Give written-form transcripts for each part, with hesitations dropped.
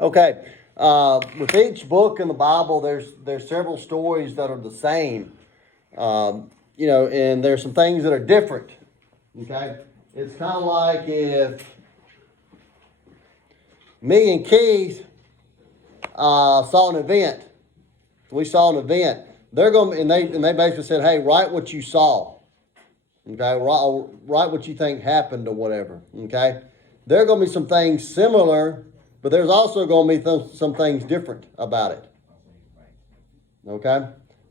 Okay. With each book in the Bible, there's several stories that are the same. And there's some things that are different. Okay. It's kind of like if me and Keith saw an event. We saw an event. They're going and they basically said, "Hey, write what you saw." Okay, write what you think happened or whatever. Okay, there are going to be some things similar, but there's also going to be some things different about it. Okay,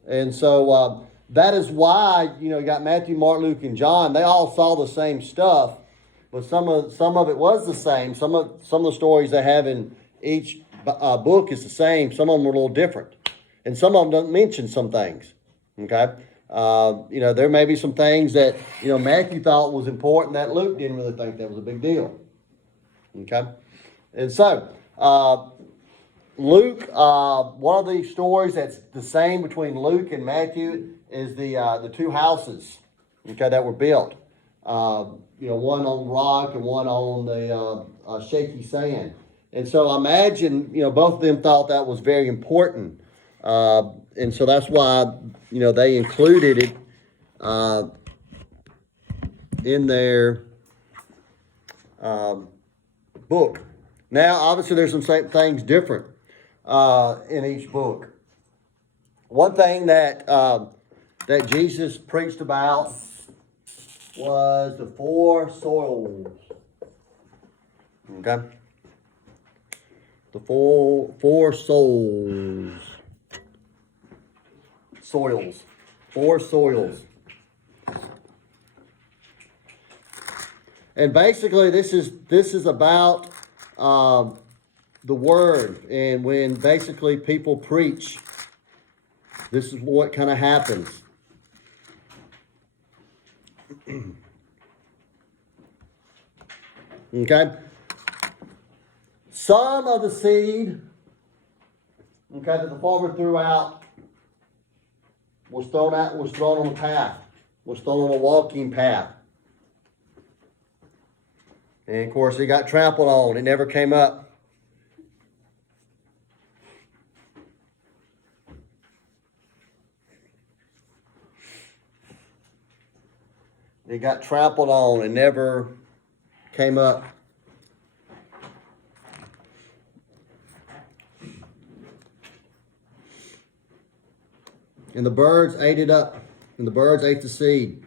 and so that is why you got Matthew, Mark, Luke, and John. They all saw the same stuff, but some of it was the same. Some of the stories they have in each book is the same. Some of them are a little different, and some of them don't mention some things. Okay. There may be some things that, Matthew thought was important that Luke didn't really think that was a big deal. Okay. And so, Luke, one of the stories that's the same between Luke and Matthew is the two houses, okay, that were built. One on rock and one on the shaky sand. And so I imagine, both of them thought that was very important. And so that's why, they included it in their book. Now, obviously, there's some things different in each book. One thing that Jesus preached about was the four soils. Okay? The four souls. Soils. Four soils. And basically, this is about the word. And when basically people preach, this is what kind of happens. Okay? Some of the seed, okay, that the farmer threw out was thrown on a path, was thrown on a walking path. And of course, it got trampled on. It never came up. It got trampled on and never came up. And the birds ate it up. And the birds ate the seed.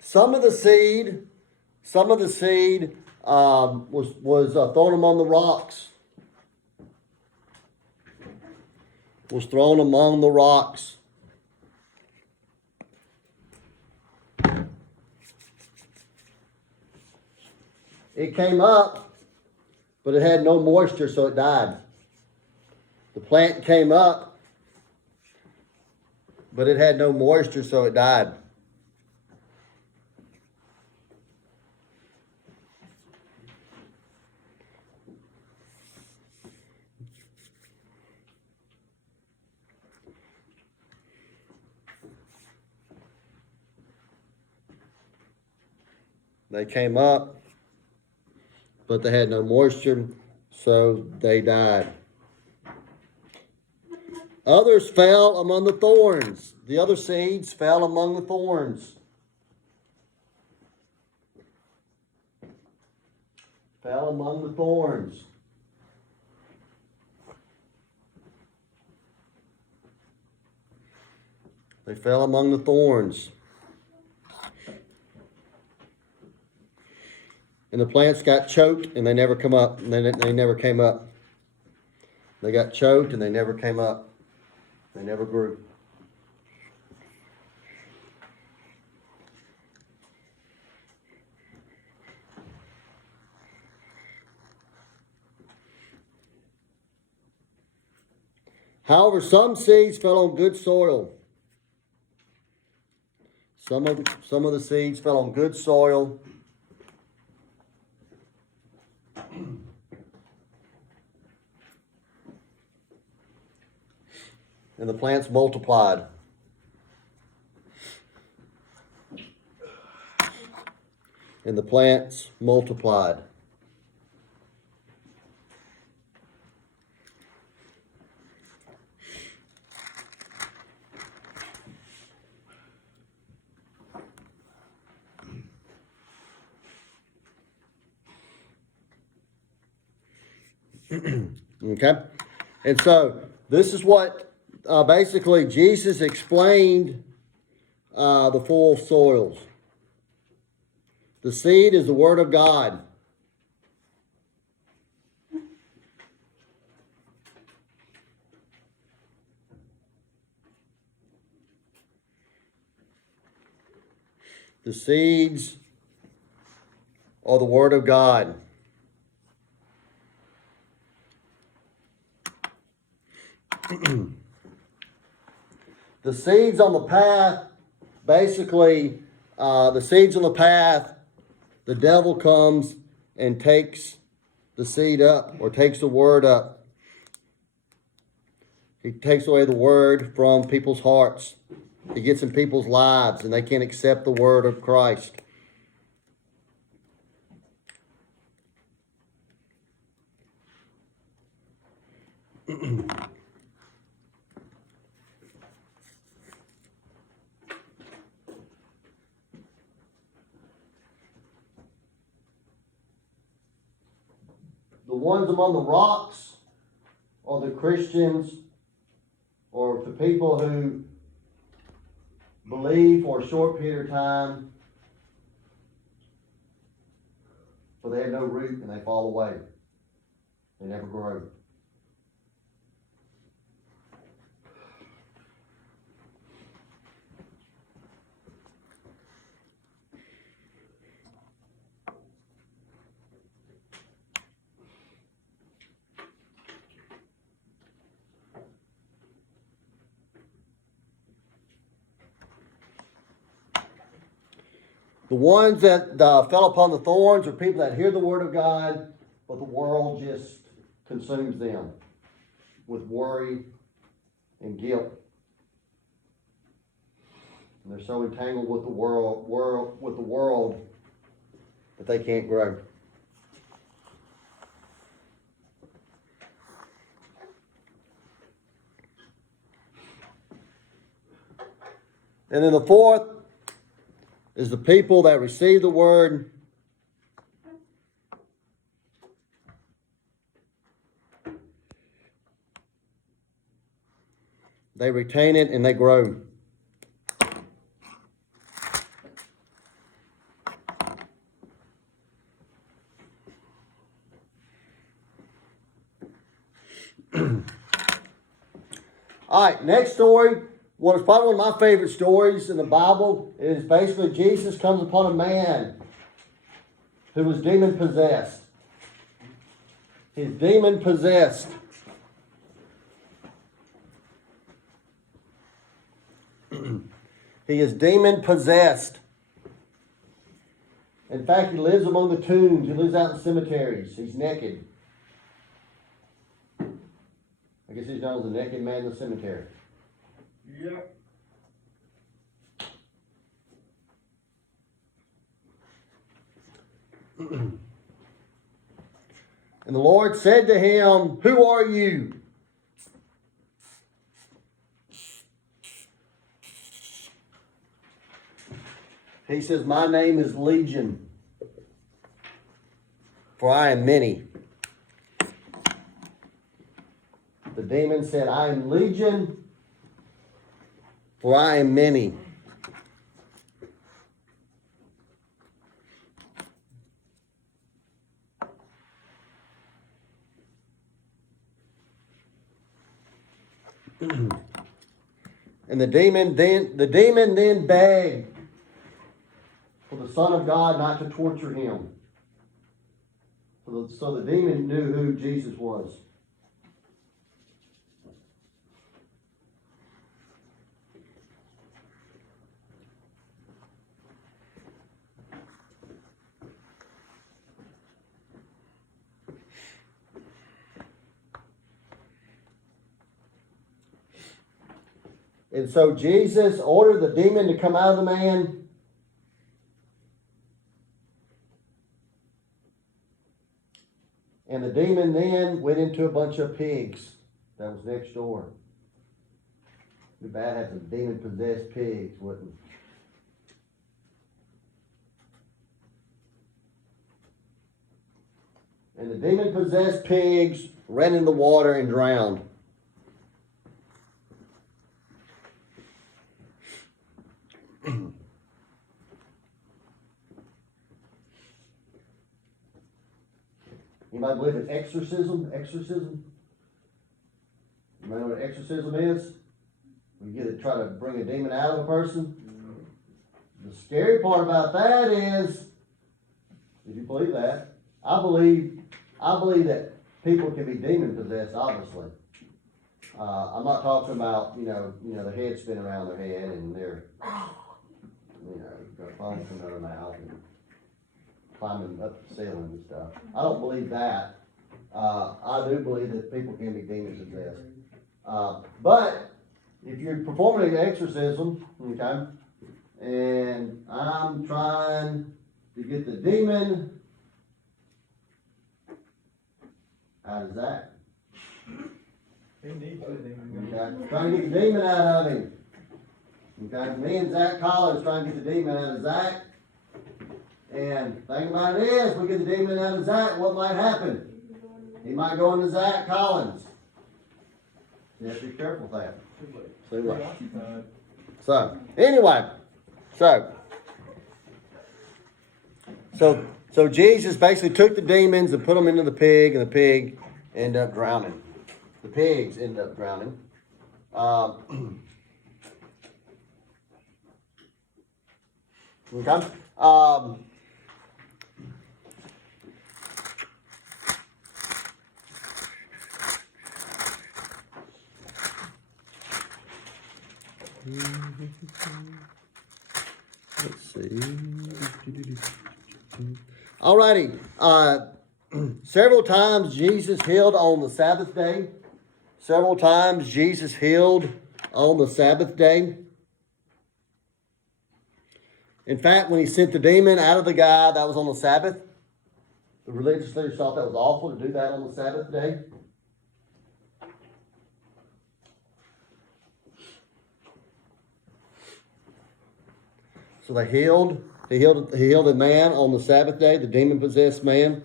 Some of the seed was thrown among the rocks. Was thrown among the rocks. It came up, but it had no moisture, so it died. The plant came up, but it had no moisture, so it died. They came up, but they had no moisture, so they died. Others fell among the thorns. The other seeds fell among the thorns. Fell among the thorns. They fell among the thorns. And the plants got choked and they never come up. And they never came up. They got choked and they never came up. They never grew. However, some seeds fell on good soil. Some of the seeds fell on good soil. And the plants multiplied. And the plants multiplied. Okay? And so, this is what basically Jesus explained the full soils. The seed is the Word of God. The seeds are the Word of God. The seeds on the path, basically, the seeds on the path, the devil comes and takes the seed up, or takes the word up. He takes away the word from people's hearts. He gets in people's lives, and they can't accept the word of Christ. The ones among the rocks are the Christians, or the people who believe for a short period of time, but they have no root and they fall away. They never grow. The ones that fell upon the thorns are people that hear the word of God, but the world just consumes them with worry and guilt. And they're so entangled with the world that they can't grow. And then the fourth is the people that receive the word. They retain it and they grow. All right, next story. What is probably one of my favorite stories in the Bible is basically Jesus comes upon a man who was demon possessed. He's demon possessed. He is demon possessed. In fact, he lives among the tombs. He lives out in cemeteries. He's naked. I guess he's known as the naked man in the cemetery. Yep. And the Lord said to him, "Who are you?" He says, "My name is Legion, for I am many." The demon said, "I am Legion, for I am many." And the demon then begged for the Son of God not to torture him. So the demon knew who Jesus was. And so Jesus ordered the demon to come out of the man. And the demon then went into a bunch of pigs that was next door. It'd be bad to have some demon-possessed pigs, wouldn't it? And the demon-possessed pigs ran in the water and drowned. Anybody believe in exorcism? Exorcism? You know what exorcism is? We get to try to bring a demon out of a person. The scary part about that is, if you believe that, I believe that people can be demon possessed. Obviously, I'm not talking about the head spinning around their head and they're got foam coming out of their mouth and climbing up the ceiling and stuff. I don't believe that. I do believe that people can be demon possessed. But if you're performing an exorcism, okay, and I'm trying to get the demon out of Zach. Okay, trying to get the demon out of him. Okay, me and Zach Collins trying to get the demon out of Zach. And the thing about it is, we get the demon out of Zach, what might happen? He might go into Zach Collins. You have to be careful with that. So, anyway, so Jesus basically took the demons and put them into the pig, and the pig ended up drowning. The pigs ended up drowning. Okay. Let's see. Alrighty. Several times Jesus healed on the Sabbath day. Several times Jesus healed on the Sabbath day. In fact, when he sent the demon out of the guy that was on the Sabbath, the religious leaders thought that was awful to do that on the Sabbath day. So they healed a man on the Sabbath day, the demon-possessed man.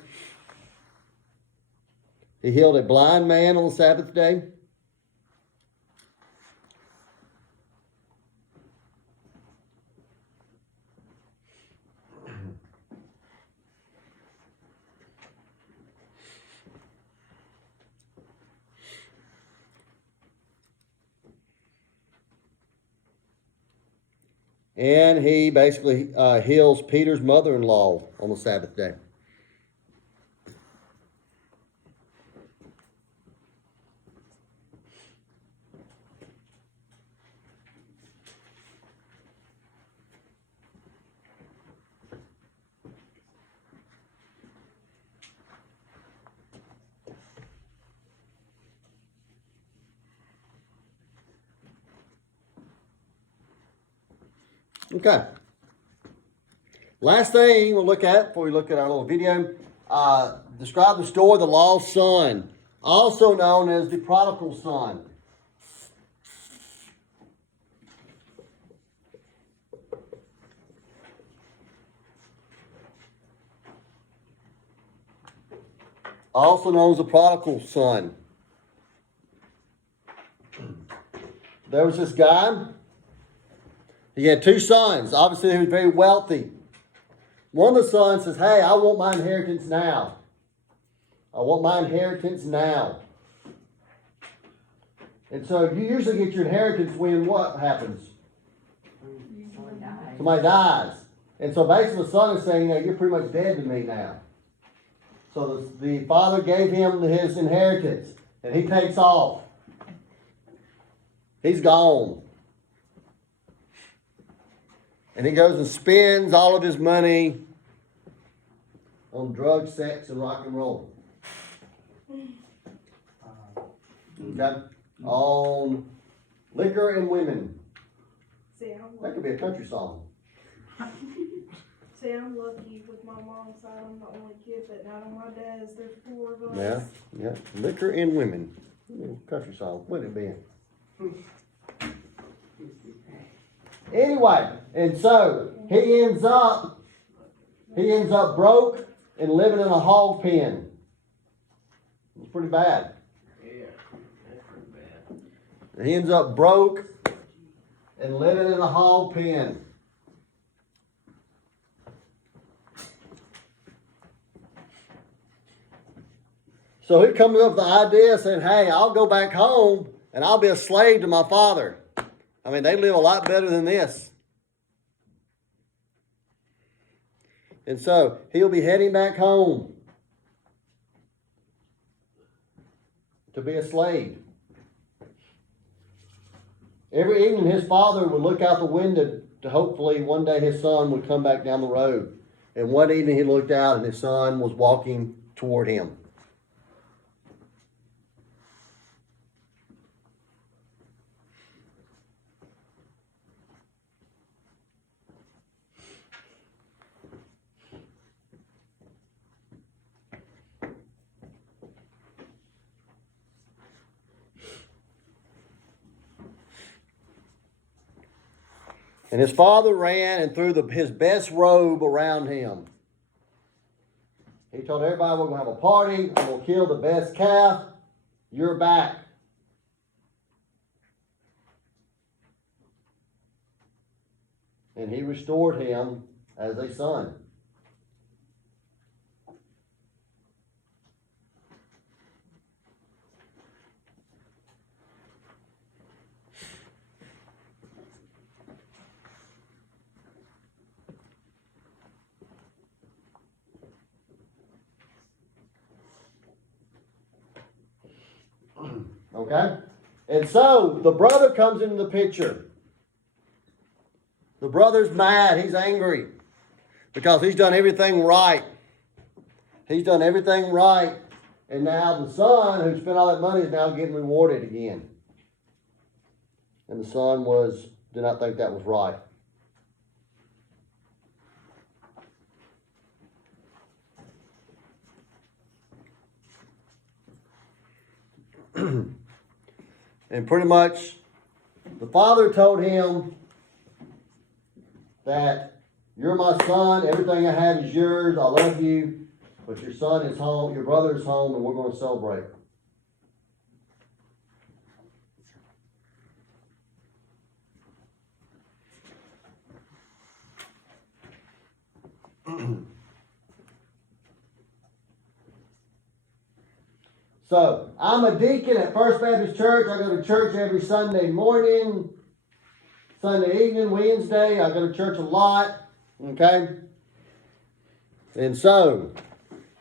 He healed a blind man on the Sabbath day. And he basically heals Peter's mother-in-law on the Sabbath day. Okay. Last thing we'll look at before we look at our little video, describe the story of the lost son, also known as the prodigal son. Also known as the prodigal son. There was this guy. He had two sons. Obviously, he was very wealthy. One of the sons says, hey, I want my inheritance now. I want my inheritance now. And so you usually get your inheritance when what happens? Somebody dies. And so basically the son is saying, you're pretty much dead to me now. So the father gave him his inheritance. And he takes off. He's gone. And he goes and spends all of his money on drugs, sex, and rock and roll. Okay? On Liquor and women. See, That could be a country song. I'm lucky with my mom's side. I'm the only kid, but not on my dad's. There's 4 of us. Yeah, yeah. Liquor and women. Country song. Wouldn't it be? Anyway, and so he ends up broke and living in a hog pen. It's pretty bad. Yeah, that's pretty bad. He ends up broke and living in a hog pen. So he comes up with the idea saying, hey, I'll go back home and I'll be a slave to my father. I mean, they live a lot better than this. And so he'll be heading back home to be a slave. Every evening his father would look out the window to hopefully one day his son would come back down the road. And one evening he looked out and his son was walking toward him. And his father ran and threw his best robe around him. He told everybody, we're going to have a party. I'm going to kill the best calf. You're back. And he restored him as a son. Okay? And so the brother comes into the picture. The brother's mad. He's angry because he's done everything right. He's done everything right. And now the son who spent all that money is now getting rewarded again. And the son did not think that was right. And pretty much the father told him that you're my son, everything I have is yours, I love you, but your son is home, your brother is home, and we're going to celebrate. So, I'm a deacon at First Baptist Church. I go to church every Sunday morning, Sunday evening, Wednesday. I go to church a lot. Okay? And so,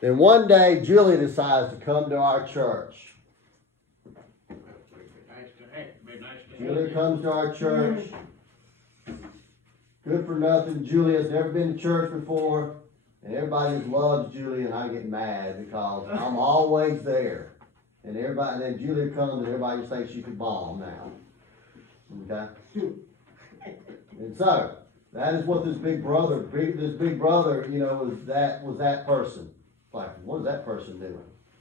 then one day, Julia decides to come to our church. Julia comes to our church. Good for nothing. Julia's never been to church before. And everybody just loves Julia, and I get mad because I'm always there. And then Julia comes and everybody just thinks she could bomb now. Okay? And so, that is what this big brother, was that person. Like, what is that person doing?